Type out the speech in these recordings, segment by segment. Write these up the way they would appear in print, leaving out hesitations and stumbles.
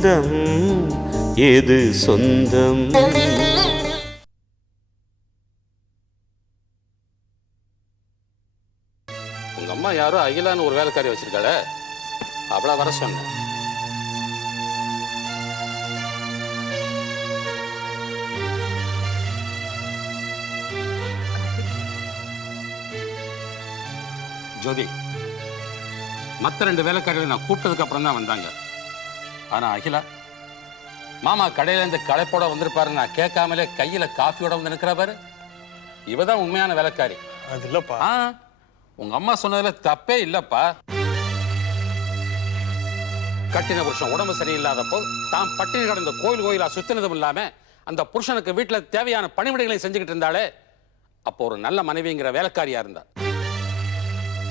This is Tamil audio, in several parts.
பந்தம் எது சொந்தம்? உங்க அம்மா யாரோ அகிலான்னு ஒரு வேலைக்காரி வச்சிருக்காள, அவளை வர சொன்னேன். ஜோதி, மற்ற 2 வேலைக்காரிகளை நான் கூப்பிட்டதுக்கு அப்புறம் தான் வந்தாங்க. ஆனா அகிலா மாமா கடையில இருந்து களைப்போட வந்திருப்பாரு, நான் கேட்காமலே கையில காஃபியோட வந்து நிற்கிற பாரு, இவதான் உண்மையான வேலைக்காரி. அது இல்லப்பா. உங்க அம்மா சொன்னதுல தப்பே இல்லப்பா. கட்டின புருஷன் உடம்பு சரியில்லாத போது தான் பட்டினி கடந்த கோயிலா சுத்தினதும் இல்லாம அந்த புருஷனுக்கு வீட்டுல தேவையான பணிவிடைகளை செஞ்சுக்கிட்டு இருந்தாலே, அப்போ ஒரு நல்ல மனைவிங்கிற வேலைக்காரியா இருந்தா.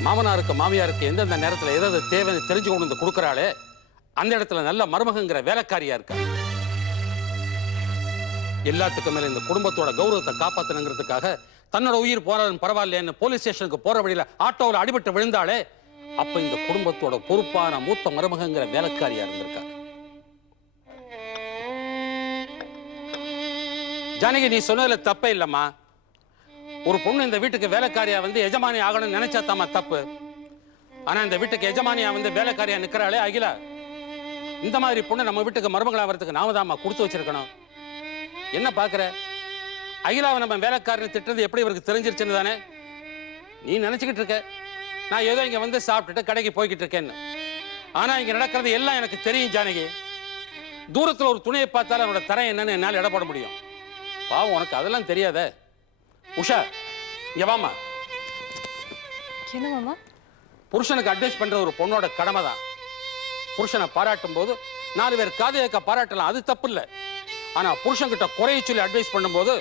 மாமனாருக்கு மாமியாருக்கு எந்தெந்த நேரத்துல எதாவது தேவைன்னு தெரிஞ்சு கொண்டு வந்து கொடுக்கறாளே, அந்த இடத்துல நல்ல மருமகங்கிற வேலைக்காரியா இருக்கா. எல்லாத்துக்கும் மேல இந்த குடும்பத்தோட கௌரவத்தை காப்பாத்தணுங்கிறதுக்காக தன்னோட உயிர் போராடும் பரவாயில்லைன்னு போலீஸ் ஸ்டேஷனுக்கு போற வழியில ஆட்டோவில் அடிபட்டு விழுந்தாலே, அப்ப இந்த குடும்பத்தோட பொறுப்பான மூத்த மருமகங்கிற வேலைக்காரியா இருந்திருக்கா. ஜானகி, நீ சொன்னதுல தப்பே இல்லம்மா. ஒரு பொண்ணு இந்த வீட்டுக்கு வேலைக்காரியா வந்து எஜமானி ஆகணும்னு நினைச்சா தாமா தப்பு. ஆனா இந்த வீட்டுக்கு எஜமானியா வந்து வேலைக்காரியா நிக்கிறாளே அகிலா, இந்த மாதிரி பொண்ணு நம்ம வீட்டுக்கு மருமகளா வரதுக்கு நாம தாமா கொடுத்து வச்சிருக்கணும். என்ன பாக்குற? அகிலாவை நம்ம வேலைக்காரனை திட்டுறது எப்படி இவருக்கு தெரிஞ்சிருச்சுன்னு தானே நீ நினைச்சுக்கிட்டு இருக்க. நான் ஏதோ இங்க வந்து சாப்பிட்டுட்டு கடைக்கு போய்கிட்டு இருக்கேன்னு. ஆனா இங்க நடக்கிறது எல்லாம் எனக்கு தெரியும் ஜானகி. தூரத்துல ஒரு துணியை பார்த்தாலும் அவனோட தரம் என்னன்னு என்னால் எடை போட முடியும். பாவம், உனக்கு அதெல்லாம் தெரியாத. உஷா, இங்க வாமா. என்ன மாமா? புருஷனுக்கு அட்வைஸ் பண்ற ஒரு பொண்ணோட கடமை தான். புருஷனை பாராட்டும் போது 4 பேர் காது கேட்க பாராட்டலாம், அது தப்பு இல்லை. ஆனா புருஷன்கிட்ட குறைய சொல்லி அட்வைஸ் பண்ணும்போது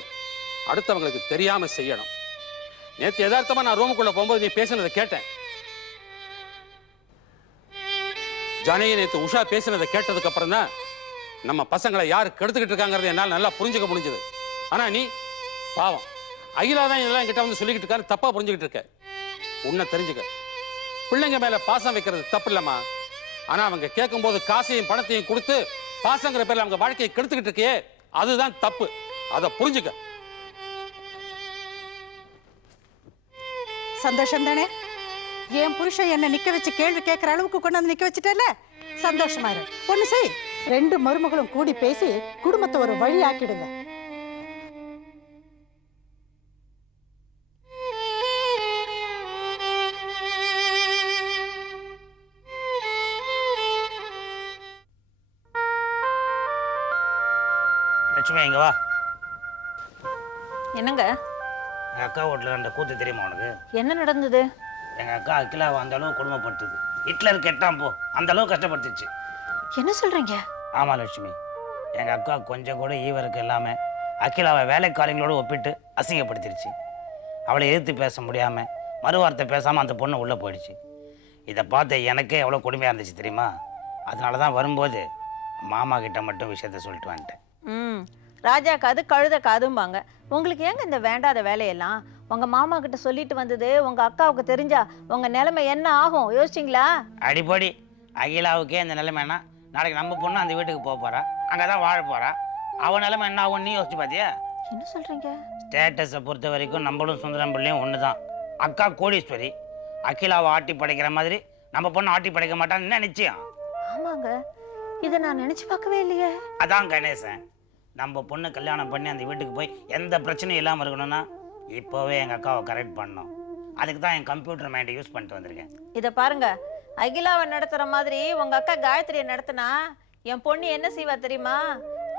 அடுத்தவங்களுக்கு தெரியாம செய்யணும். நேற்று யதார்த்தமா நான் ரூமுக்குள்ள போகும்போது நீ பேசினதை கேட்டேன் ஜானகி. நேற்று உஷா பேசினதை கேட்டதுக்கு அப்புறம் தான் நம்ம பசங்களை யாரு கெடுத்துக்கிட்டு இருக்காங்கிறது என்னால் நல்லா புரிஞ்சுக்க முடிஞ்சது. ஆனா நீ பாவம், அகிலா தான் இதெல்லாம் என்கிட்ட வந்து சொல்லிக்கிட்டு இருக்காரு, தப்பா புரிஞ்சுக்கிட்டு இருக்க. உன்னை தெரிஞ்சுக்க. பிள்ளைங்க மேல பாசம் வைக்கிறது தப்பு இல்லம்மா. ஆனா அவங்க கேட்கும் போது காசையும் பணத்தையும் கொடுத்து பாசங்கிற பேர்ல அவங்க வாழ்க்கையை கெடுத்துக்கிட்டு இருக்கே, அதுதான் தப்பு. அதை புரிஞ்சுக்க. சந்தோஷம் தானே? என் புருஷன் என்ன நிக்க வச்சு கேள்வி கேட்கிற அளவுக்கு கொண்டு வந்து நிக்க வச்சுட்டல, சந்தோஷமா இரு. ஒண்ணு செய், 2 மருமகளும் கூடி பேசி குடும்பத்தை ஒரு வழி ஆக்கிடுங்க. லட்சுமி, இங்க வா. என்னங்க? எங்கள் அக்கா வீட்டில் அந்த கூத்து தெரியுமா உனக்கு? என்ன நடந்தது? எங்கள் அக்கா அகிலாவை அந்த அளவு குடும்பப்படுத்துது. ஹிட்லர் கெட்டான் போ, அந்த அளவு கஷ்டப்படுத்துச்சு. என்ன சொல்றீங்க? ஆமாம் லட்சுமி, எங்கள் அக்கா கொஞ்சம் கூட ஈவருக்கு இல்லாமல் அகிலாவை வேலைக்காரங்களோடு ஒப்பிட்டு அசிங்கப்படுத்திடுச்சு. அவளை எதிர்த்து பேச முடியாமல் மறுவார்த்தை பேசாமல் அந்த பொண்ணு உள்ளே போயிடுச்சு. இதை பார்த்து எனக்கே எவ்வளோ கொடுமையாக இருந்துச்சு தெரியுமா? அதனால தான் வரும்போது மாமா கிட்ட மட்டும் விஷயத்த சொல்லிட்டு வந்துட்டேன். ராஜா காது கழுத காதும்பாங்க. உங்களுக்கு ஏங்க இந்த வேண்டாத வேலையெல்லாம்? உங்க மாமா கிட்ட சொல்லிட்டு வந்தது உங்க அக்காவுக்கு தெரிஞ்சா உங்க நிலைமை என்ன ஆகும் யோசிச்சிங்களா? அடிப்படி அகிலாவுக்கே இந்த நிலைமைனா நாளைக்கு நம்ம பொண்ணு அந்த வீட்டுக்கு போக போறா, அங்கதான் வாழ போறா. அவன் நிலைமை என்ன ஆகும் நீ யோசிச்சு பாத்தியா? என்ன சொல்றீங்க? ஸ்டேட்டஸை பொறுத்த வரைக்கும் நம்மளும் சுந்தரம் பிள்ளையும் ஒன்று தான். அக்கா கோடீஸ்வரி, அகிலாவை ஆட்டி படைக்கிற மாதிரி நம்ம பொண்ணு ஆட்டி படைக்க மாட்டான்னு என்ன நிச்சயம்? ஆமாங்க, இதை நான் நினைச்சு பார்க்கவே இல்லையே. அதான் கணேசன், நம்ம பொண்ணு கல்யாணம் பண்ணி அந்த வீட்டுக்கு போய் எந்த பிரச்சனையும் இல்லாமல் இருக்கணும்னா இப்போவே எங்கள் அக்காவை கரெக்ட் பண்ணணும். அதுக்கு தான் என் கம்ப்யூட்டர் மைண்டை யூஸ் பண்ணிட்டு வந்திருக்கேன். இதை பாருங்க, அகிலாவை நடத்துகிற மாதிரி உங்கள் அக்கா காயத்ரியை நடத்தினா என் பொண்ணு என்ன செய்வா தெரியுமா?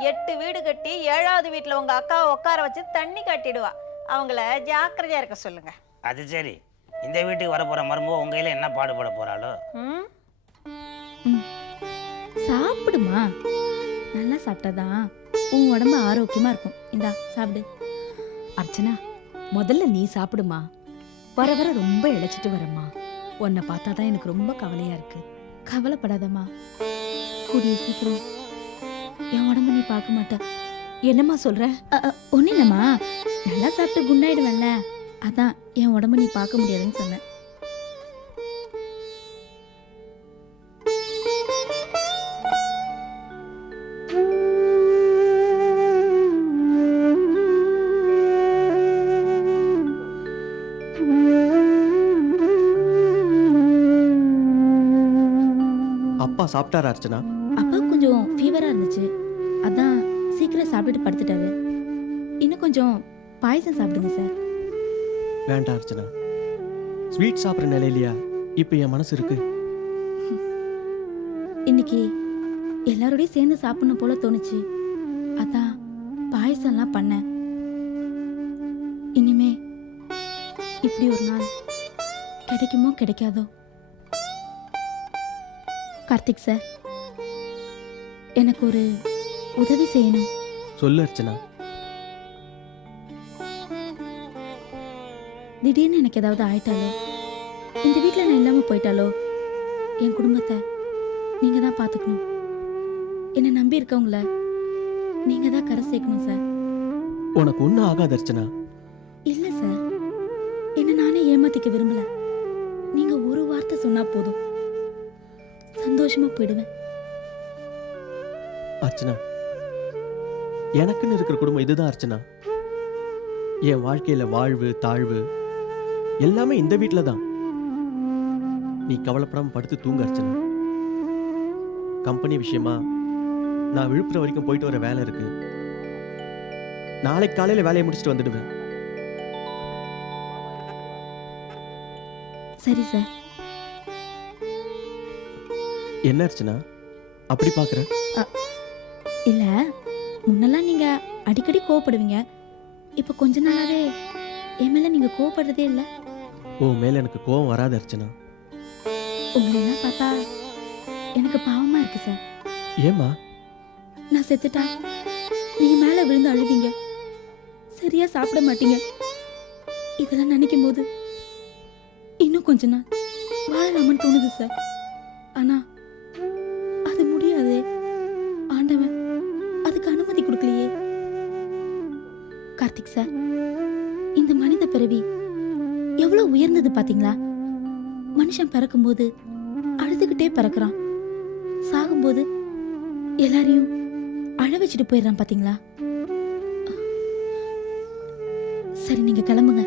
8 வீடு கட்டி 7வது வீட்டில் உங்கள் அக்காவை உட்கார வச்சு தண்ணி கட்டிடுவா. அவங்கள ஜாக்கிரதையாக இருக்க சொல்லுங்க. அது சரி, இந்த வீட்டுக்கு வர போகிற மருமக உங்கள் என்ன பாடுபட போகிறாளோ? சாப்பிடுமா, நல்லா சாப்பிட்டாதான் உன் உடம்பு ஆரோக்கியமா இருக்கும். இந்தா சாப்பிடு. அர்ச்சனா, முதல்ல நீ சாப்பிடுமா. வர வர ரொம்ப இழைச்சிட்டு வரம்மா. உன்னை பார்த்தாதான் எனக்கு ரொம்ப கவலையா இருக்கு. கவலைப்படாதம்மா, கூடிய சீக்கிரம் என் உடம்பு நீ பார்க்க மாட்ட. என்னம்மா சொல்ற? ஒன்றும் இல்லைம்மா, நல்லா சாப்பிட்டு குண்டாயிடுவேன்ல, அதான் என் உடம்பு நீ பார்க்க முடியாதுன்னு சொன்னேன். அப்பா சாப்பிட்டாரா அர்ச்சனா? அப்பா கொஞ்சம் ஃபீவரா இருந்துச்சு, அதான் சீக்கிரம் சாப்பிட்டுட்டு படுத்துட்டாரு. இன்னும் கொஞ்சம் பாயசம் சாப்பிடுங்க சார். வேண்டாம் அர்ச்சனா, ஸ்வீட் சாப்பிட்ற நிலையிலையா இப்போ என் மனசு இருக்கு. இன்னைக்கு எல்லாரோடையும் சேர்ந்து சாப்பிடணும் போல தோணுச்சு, அதான் பாயசம்லாம் பண்ணேன். இனிமே இப்படி ஒரு நாள் கிடைக்குமோ கிடைக்காதோ. கார்த்திக் சார், எனக்கு ஒரு உதவி செய்யணும். சொல்லு அர்ச்சனா. திடீர்னு எனக்கு ஏதாவது ஆயிட்டாலோ, இந்த வீட்டில் நான் இல்லாமல் போயிட்டாலோ, என் குடும்பத்தை நீங்கள் தான் பார்த்துக்கணும். என்னை நம்பி இருக்கவங்கள நீங்கள் தான் கரை சேர்க்கணும் சார். உனக்கு ஒன்றும் ஆகாது அர்ச்சனா. இல்லை சார், என்னை நானே ஏமாத்திக்க விரும்பல. நீங்கள் ஒரு வார்த்தை சொன்னால் போதும், சந்தோஷமாக போயிடுவேன். அர்ச்சனா, எனக்குன்னு இருக்கிற குடும்பம் இதுதான் அர்ச்சனா. என் வாழ்க்கையில வாழ்வு தாழ்வு எல்லாமே இந்த வீட்டில் தான். நீ கவலைப்படாம படுத்து தூங்க அர்ச்சனா. கம்பெனி விஷயமா நான் விழுப்புரம் வரைக்கும் போயிட்டு வர வேலை இருக்கு. நாளைக்கு காலையில வேலையை முடிச்சுட்டு வந்துடுவேன். சரி சார். என்ன அர்ச்சனா அப்படி பாக்குற? இல்லை, முன்னெல்லாம் நீங்கள் அடிக்கடி கோவப்படுவீங்க, இப்போ கொஞ்ச நாளாவே என் மேலே நீங்கள் கோவப்படுறதே இல்லை. உன் மேல எனக்கு கோவம் வராது அர்ச்சனா. உங்களெல்லாம் பார்த்தா எனக்கு பாவமாக இருக்கு சார். ஏம்மா? நான் செத்துட்டா நீங்கள் மேலே விழுந்து அழுவீங்க, சரியாக சாப்பிட மாட்டீங்க. இதெல்லாம் நினைக்கும் போது இன்னும் கொஞ்ச நாள் வாழலாமன்னு தோணுது சார். ஆனால் அது முடியாதே. ஆண்டவன் அதுக்கு அனுமதி கொடுக்கலையே. கார்த்திக் சார், இந்த மனித பிறவி எவ்வளோ உயர்ந்தது பார்த்தீங்களா? மனுஷன் பிறக்கும்போது அழுதுகிட்டே பிறக்கிறான், சாகும்போது எல்லாரையும் அழ வச்சுட்டு போயிடுறான் பார்த்தீங்களா? சரி, நீங்க கிளம்புங்க.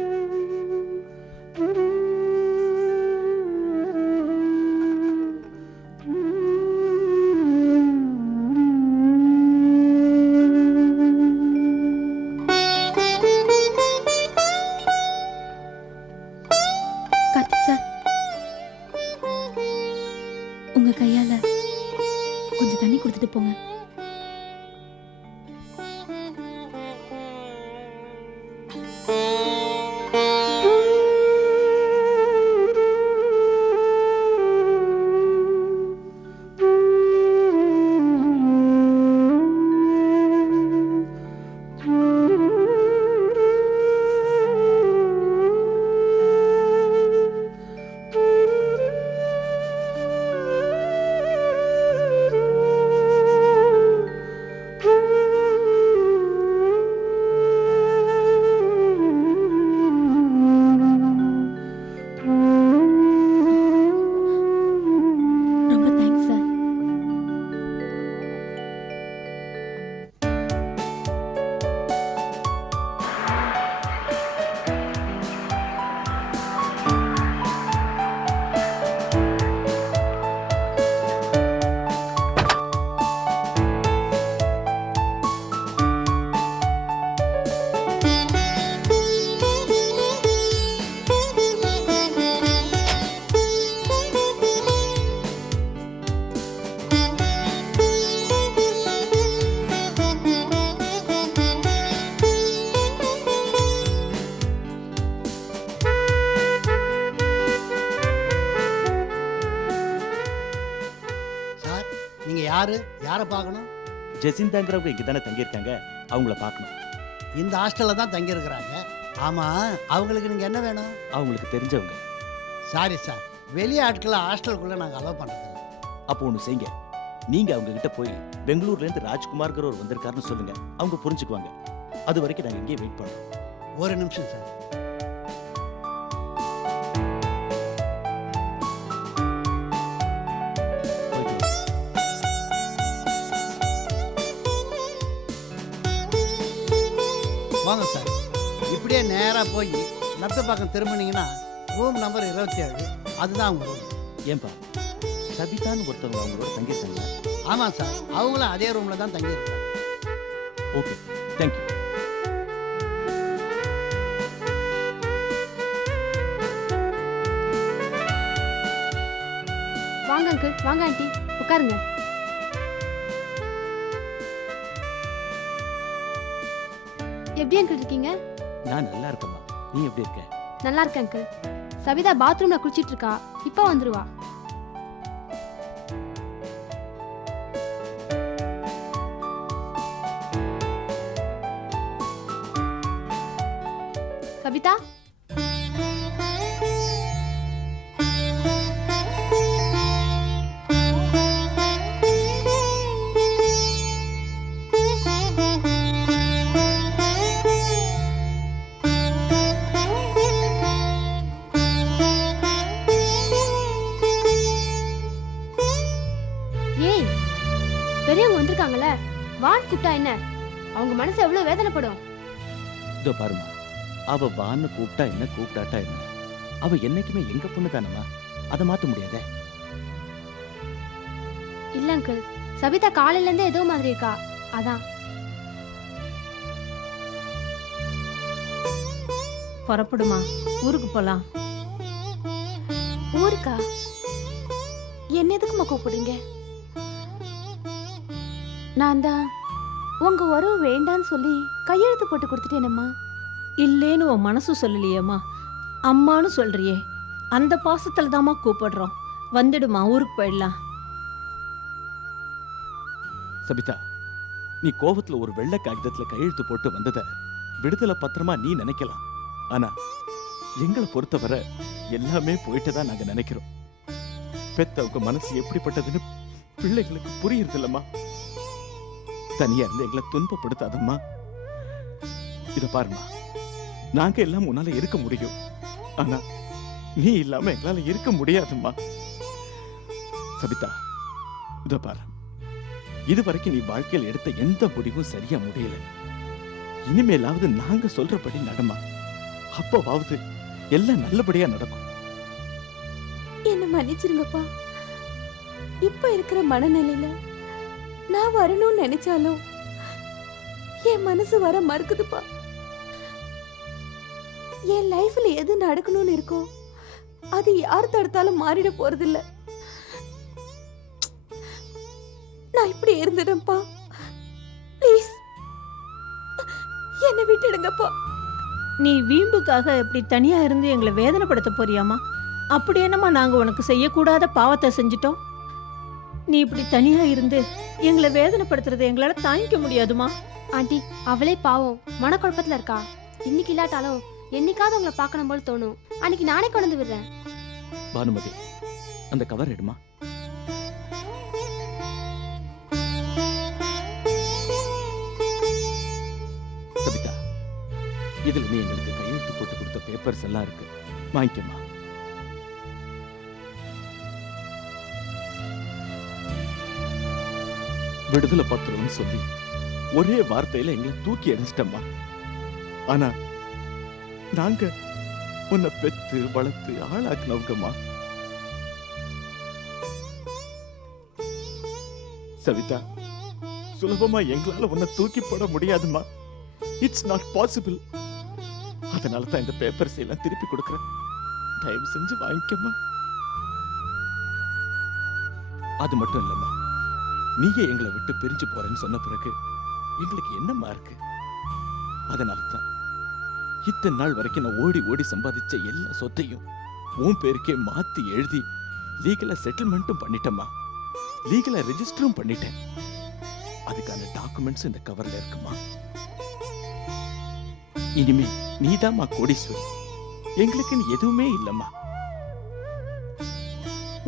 கார்த்திக் சார், உங்க கையால கொஞ்சம் தண்ணி கொடுத்துட்டு போங்க. ரொம்ப தேங்க்ஸ் சார். சார், நீங்கள் யாரு? யாரை பார்க்கணும்? ஜெசிந்தாங்கிறவங்க இங்கே தானே தங்கியிருக்காங்க, அவங்கள பார்க்கணும். இந்த ஹாஸ்டலில் தான் தங்கியிருக்கிறாங்க. ஆமாம், அவங்களுக்கு நீங்கள் என்ன வேணும்? அவங்களுக்கு தெரிஞ்சவங்க. சாரி சார், வெளியே ஆட்களை ஹாஸ்டலுக்குள்ளே நாங்கள் அலோவ் பண்ணுறதில்ல. அப்போ ஒன்று செய்யுங்க, நீங்கள் அவங்க கிட்ட போய் பெங்களூர்லேருந்து ராஜ்குமார்ங்கிறவர் வந்திருக்காருன்னு சொல்லுங்க, அவங்க புரிஞ்சுக்குவாங்க. அது வரைக்கும் நாங்கள் இங்கேயே வெயிட் பண்ணுறோம். ஒரு நிமிஷம் சார். வாங்க சார், இப்படியே நேராக போய் லெஃப்ட் பக்கம் திரும்பினீங்கன்னா ரூம் நம்பர் 27, அதுதான் அவங்க ரூம். ஏன்பா? சபிதான்னு ஒருத்தவங்க அவங்களோட தங்கியிருக்காங்களா? ஆமாம் சார், அவங்களும் அதே ரூமில் தான் தங்கியிருக்காங்க. Okay, thank you. வாங்க அங்கிள், வாங்க ஆண்டி, உட்காருங்க. எப்படி அங்கிள் இருக்கீங்க? நான் நல்லா இருக்கேம்மா, நீ எப்படி இருக்க? நல்லா இருக்கேன் அங்கிள். சவிதா பாத்ரூம்ல குளிச்சிட்டு இருக்கா, இப்போ வந்துருவா. சவிதா, ஏய், பெரியவங்க வந்திருக்காங்கல்ல, வான் கூப்பிட்டா என்ன? அவங்க மனசு எவ்வளவு வேதனைப்படும். இதோ பாருமா, அவ வான்னு கூப்பிட்டா என்ன, கூப்பிட்டாட்டா என்ன, அவ என்னைக்குமே எங்க பொண்ணு தானம்மா, அதை மாத்த முடியாதே. இல்ல அங்கிள், சபிதா காலையில இருந்தே ஏதோ மாதிரி இருக்கா, அதான். புறப்படுமா, ஊருக்கு போலாம். ஊருக்கா? என்ன எதுக்குமா கூப்பிடுறீங்க? நான் தான் உங்க உறவு வேண்டான்னு சொல்லி கையெழுத்து போட்டு கொடுத்துட்டேனம்மா. இல்லேன்னு உன் மனசு சொல்லலையேம்மா, அம்மான்னு சொல்றியே, அந்த பாசத்துல தாம்மா கூப்பிடுறோம். வந்துடுமா, ஊருக்கு போயிடலாம். சபிதா, நீ கோவத்துல ஒரு வெள்ளை காகிதத்துல கையெழுத்து போட்டு வந்தத விடுதலை பத்திரமா நீ நினைக்கலாம். ஆனா எங்களை பொறுத்தவரை எல்லாமே போயிட்டு தான் நாங்க நினைக்கிறோம். பெத்தவங்க மனசு எப்படிப்பட்டதுன்னு பிள்ளைகளுக்கு புரியுறது இல்லம்மா. தனியா இருந்து எங்களை துன்பப்படுத்தாதம்மா. இத பாருமா, நாங்க எல்லாம் உன்னால இருக்க முடியும், ஆனா நீ இல்லாம எங்களால இருக்க முடியாதும்மா. சபிதா, இத பாரு, இதுவரைக்கும் நீ வாழ்க்கையில் எடுத்த எந்த முடிவும் சரியா முடியல. இனிமேலாவது நாங்க சொல்றபடி நடமா, அப்பவாவது எல்லாம் நல்லபடியா நடக்கும். என்ன மன்னிச்சிருங்கப்பா. இப்ப இருக்கிற மனநிலையில நான் வரணும்னு நினைச்சாலும் என் மனசு வர மறுக்குதுப்பா. என் லைஃப்ல எது நடக்கணும்னு இருக்கோ அது யார் தடுத்தாலும் மாறிட போறதில்ல. நான் இப்படி இருந்துடும்பா. ப்ளீஸ் என்னை விட்டுடுங்கப்பா. நீ வீம்புக்காக இப்படி தனியா இருந்து எங்களை வேதனைப்படுத்த போறியாமா? அப்படி என்னம்மா நாங்க உனக்கு செய்யக்கூடாத பாவத்தை செஞ்சிட்டோம்? நீ இப்படி தனியா இருந்து எங்களை வேதனைப்படுத்துறதை எங்களால தாங்கிக்க முடியாதுமா. ஆண்டி, அவளே பாவம் மனக்குழப்பத்துல இருக்கா. இன்னைக்கு இல்லாட்டாலும் என்னைக்காவது உங்களை பார்க்கணும் போல தோணும். அன்னைக்கு நானே கொண்டு வந்து விடுறேன். பானுமதி, அந்த கவர் எடுமா. சபிதா, இதுல நீ எங்களுக்கு கையெழுத்து போட்டு கொடுத்த பேப்பர்ஸ் எல்லாம் இருக்கு, வாங்கிக்கமா. விடுதலை பத்திரம்னு சொல்லி ஒரே வார்த்தையில எங்களை தூக்கி அடிச்சிட்டம்மா. ஆனா நாங்க உன்னை பெத்து வளர்த்து ஆளாக்குனவங்கம்மா. சவிதா, சுலபமா எங்களால உன்னை தூக்கி போட முடியாதுமா. It's not possible. அதனால தான் இந்த பேப்பர்ஸ் எல்லாம் திருப்பி கொடுக்கிறேன். தயவு செஞ்சு வாங்கிக்கம்மா. அது மட்டும் இல்லம்மா, நீயே எங்களை விட்டு பிரிஞ்சு போறேன்னு சொன்ன பிறகு எங்களுக்கு என்னம்மா இருக்கு? அதனால தான் இத்தனை நாள் வரைக்கும் நான் ஓடி ஓடி சம்பாதிச்ச எல்லா சொத்தையும் உன் பேருக்கே மாத்தி எழுதி லீகலா செட்டில்மெண்ட்டும் பண்ணிட்டேம்மா. லீகலா ரெஜிஸ்டரும் பண்ணிட்டேன். அதுக்கான டாக்குமெண்ட்ஸ் இந்த கவர்ல இருக்குமா. இனிமே நீதாம்மா கோடீஸ்வரி, எங்களுக்குன்னு எதுவுமே இல்லம்மா.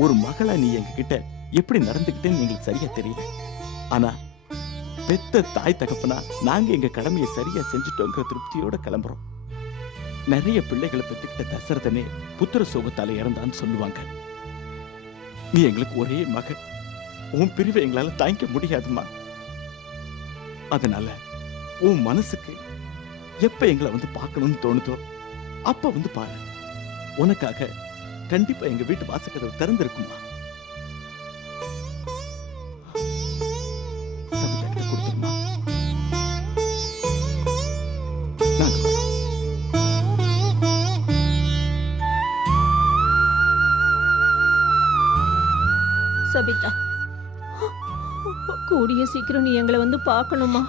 ஒரு மகளா நீ எங்க கிட்ட எப்படி நடந்துகிட்டேன்னு எங்களுக்கு சரியா தெரியல. ஆனா பெத்த தாய் தகப்பனா நாங்க எங்க கடமையை சரியா செஞ்சுட்டோங்கிற திருப்தியோட கிளம்புறோம். நிறைய பிள்ளைகளை பெற்றுக்கிட்ட தசரதனே புத்திர சோகத்தால இறந்தான்னு சொல்லுவாங்க. நீ எங்களுக்கு ஒரே மகன். உன் பிரிவை எங்களால தாங்கிக்க முடியாதுமா. அதனால உன் மனசுக்கு எப்ப எங்களை வந்து பார்க்கணும்னு தோணுதோ அப்ப வந்து பாரு. உனக்காக கண்டிப்பா எங்க வீட்டு வாசக்கதவு திறந்திருக்குமா. கவிதா, கூடிய சீக்கிரம் நீ எங்களை வந்து பார்க்கணுமா?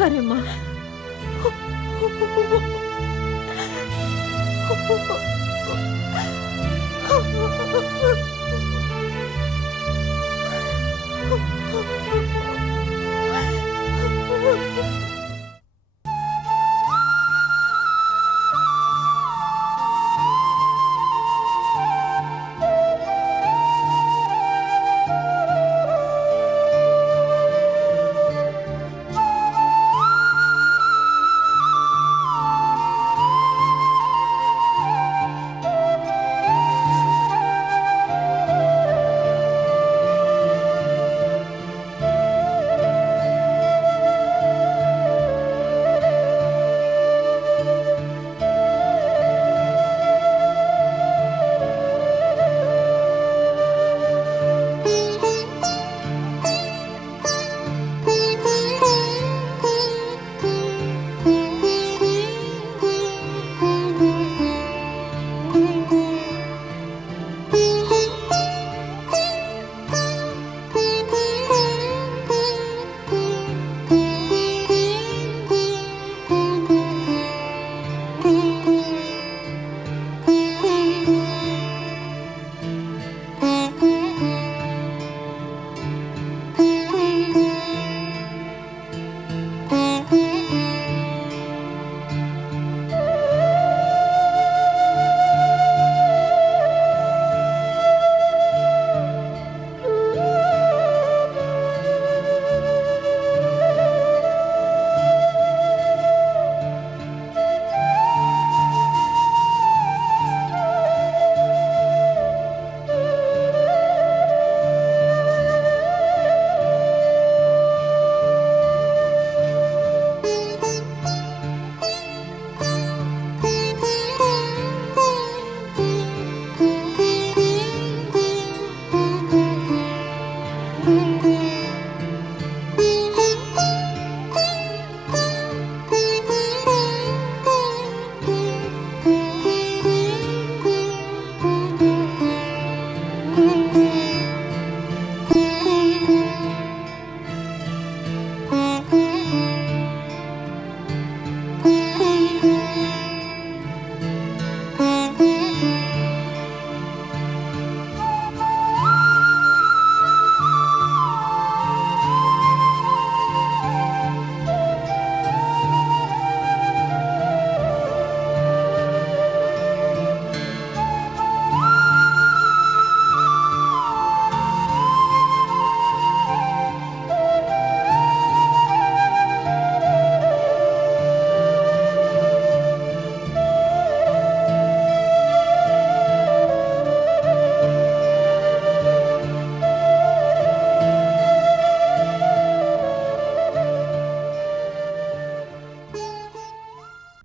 வரேம்மா.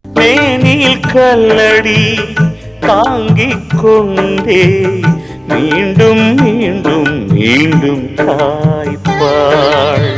மேனில் கல்லடி தாங்கிக் கொண்டே மீண்டும் மீண்டும் மீண்டும் தாய்ப்பாள்